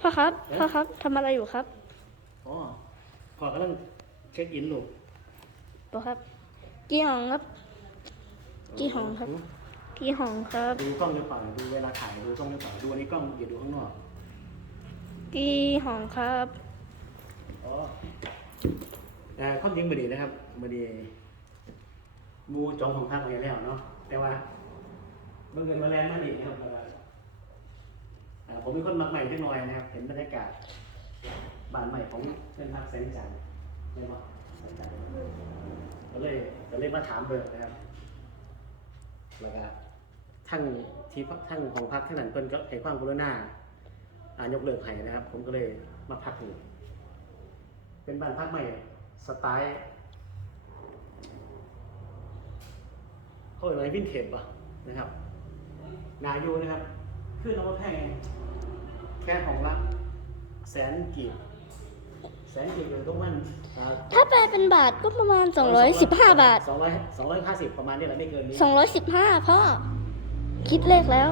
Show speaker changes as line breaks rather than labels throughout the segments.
พ่อครับพ่อครับทำอะไรอยู่ครับ
อ๋อพ่อกำลังเช็คอินลูก
พ่อครับกี่ห้องครับกี่ห้องครับกี่ห้องครับ
ดูกล้องหรือเปล่าดูเวลาถ่ายดูกล้องหรือเปล่าดูอันนี้กล้องอย่าดูข้างนอก
กี่ห้องครับ
อ๋อข้อจริงบดีนะครับบดีมูจองของพักมาแล้วเนาะแต่ว่าเมื่อเงินมาแลนด์มาดีนะครับผมเป็นคนมักใหม่จังหน่อยนะครับเห็นบรรยากาศบ้านใหม่ของเพื่อนพักแสงจันทร์ใช่ไหมแสงจันทร์ก็เลยมาถามเบอร์นะครับแล้วก็ทั้งที่ทั้งของพักทั้งนั้นเพิ่นก็ให้ความกรุณายกเลิกให้นะครับผมก็เลยมาพักอยู่เป็นบ้านพักใหม่สไตล์เขาเรียกว่าวินเทจป่ะนะครับนาอยู่นะครับคือเราแพงแค่ของละแสนกีบอยู่ตรงมัน
ถ้าแปลเป็นบาทก็ประมาณ215 บาท
250ประมาณนี้แหละไม่เกินนี้
215พ่อคิดเลขแล้ว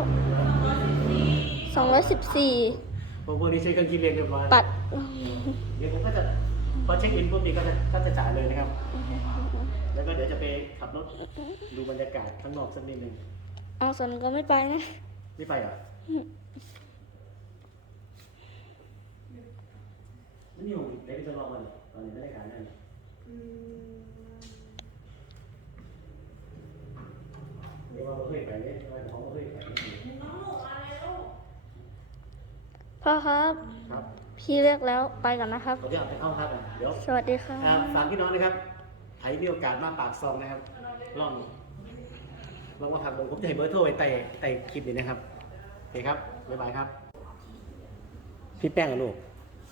214
พวกนี้ใช้เครื่องคิดเลขเรียบร้อย
ปัด
เดี๋ยวผมก็จะพอเช็คอินปุ๊บนี้ก็จะจ่ายเลยนะครับแล้วก็เดี๋ยวจะไปขับรถดูบรรยากาศข้างนอกสักนิดนึง
ส่วนก็ไม่ไปนะ
ไม่ไปเหรอนี่ผมได้ไปทดลองวันตอนนี้ไม่ได้ขายนั่นเดี๋ยวเราเคยไปเนี่ยเขาเคยไป
พ่อครับพี่เรียกแล้วไปก่อนนะครับ
เดี๋ยวไปเข้าพักกันเดี๋ยว
สวัสดีครับ
ฝากพี่น้องนะครับใครมีโอกาสมาปากซองนะครับลองมาพักผมจะให้เบอร์โทรไว้ใต้คลิปนี้นะครับโอเคครับบ๊ายบายครับพี่แป้งกับลูก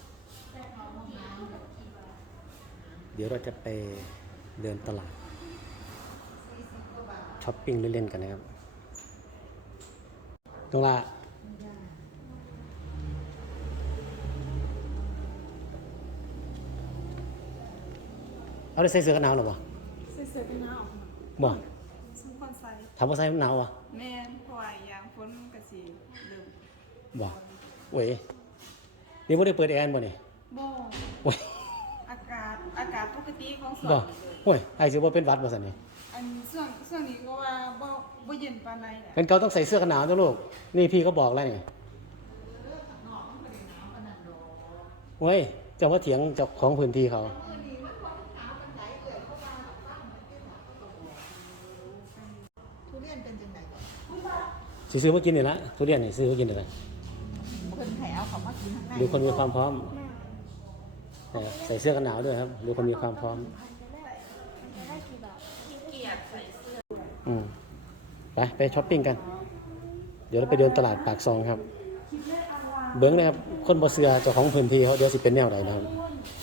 เดี๋ยวเราจะไปเดินตลาดช้อปปิ้งเล่นๆกันนะครับตรงละเอาได้ใส่เสื้อกันหนาวหรอวะ
ใส่เสื้อกันหนาว
บ่
สมควรใส่
ถามว่าใส่หนาววะ
แม่นเพราะว่าอย่างฝนก็สิเริ่ม
บ่เว้ยนี่บ่ได้เปิดแอร์บ่นี่
บ่
เว้ย
อากาศปกติของสวน
บ่โอ้ยไอ้สิบ่เป็นหวัดบ่ซั่นนี่
อันช่วงนี้ก็ว่าบ่เย็นปานใดแหละ
งั้นเขาต้องใส่เสื้อกันหนาวจ้ะลูกนี่พี่เขาบอกแล้วนี่เว้ยเจ้าว่าเถียงเจ้าของพื้นที่เขา
ทุเรียนเป็นจังได๋
สิซื้อมากินนี่ละทุเรียนนี่ซื้อมากินนี่ละ
เพิ่นให้เอาเข้ามากินข้างใน
ดูคนมีความพร้อมใส่เสื้อกันหนาวด้วยครับดูคนมีความพร้อมไปช้อปปิ้งกันเดี๋ยวเราไปเดินตลาดปากซองครับเบิ้งนะครับคนบ่เสือเจ้าของพื้นที่เขาเดี๋ยวสิเป็นแนวไหนนะครับ